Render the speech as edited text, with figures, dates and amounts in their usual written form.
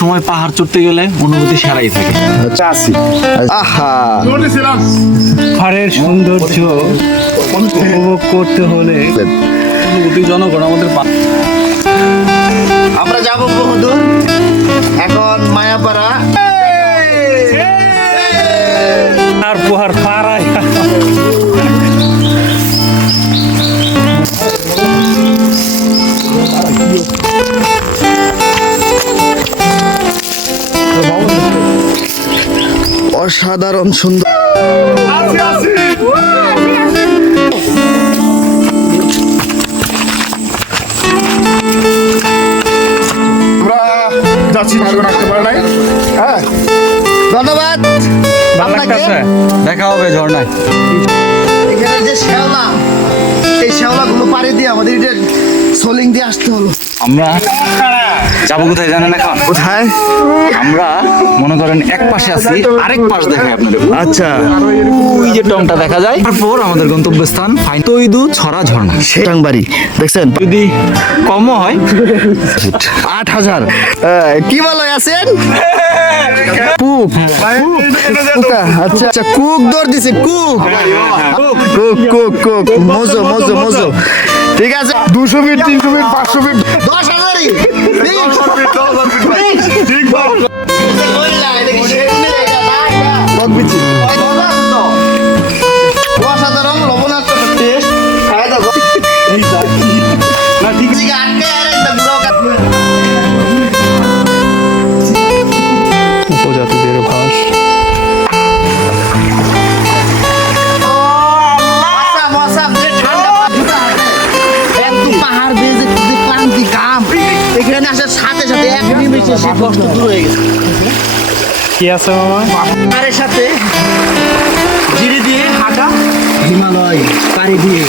সময় পাহাড় চড়তে গেলে অনুভূতি সারাই থাকে। আহা, পাহাড়ের সৌন্দর্য উপভোগ করতে হলে অনুভূতি জনগণ আমাদের আমরা যাবো বহুদূর, এখন মায়াপাড়া। আর পাহাড় পাড়ায় অসাধারণ সুন্দর। যাচ্ছি ভালো রাখতে পারে নাই। হ্যাঁ, ধন্যবাদ আপনাকে। দেখা হবে ঝর্ণায়। এখানে যে শ্যাওলা, এই শ্যাওলাগুলো পাড়ি দিয়ে আমাদের এটা সোলিং দিয়ে আসতে হলো। আমরা যাবো কোথায় জানেন এখন? কোথায়? আমরা মনে করেন এক পাশে আছি, আরেক পাশ দেখায় আপনাদের। আচ্ছা, ওই যে টংটা দেখা যায়, তারপর আমাদের গন্তব্যস্থান তৈদু ছড়া ঝর্ণা। টাংবাড়ি দেখছেন? যদি কমও হয় ৮,০০০। কি বলো আছেন? কুক, আচ্ছা আচ্ছা, কুক দৌড় দিছে, কুক কুক কুক কুক, মজো মজো মজো। ঠিক আছে, 200 ফিট, 300 ফিট, 500 ফিট, 10,000ই অসাধারণ লবণাক্ত টেস্ট। খাই দেখো উপজাতিদের ভাষ। পাহাড় বেয়ে যে ক্লান্তি কাম, এখানে আসার সাথে সাথে এক নিমেষে সে কষ্ট দূর হয়ে গেছে। কি আছে মামা? পাহাড়ের সাথে ধীরে দিয়ে হাঁটা, হিমালয় পাড়ি দিয়ে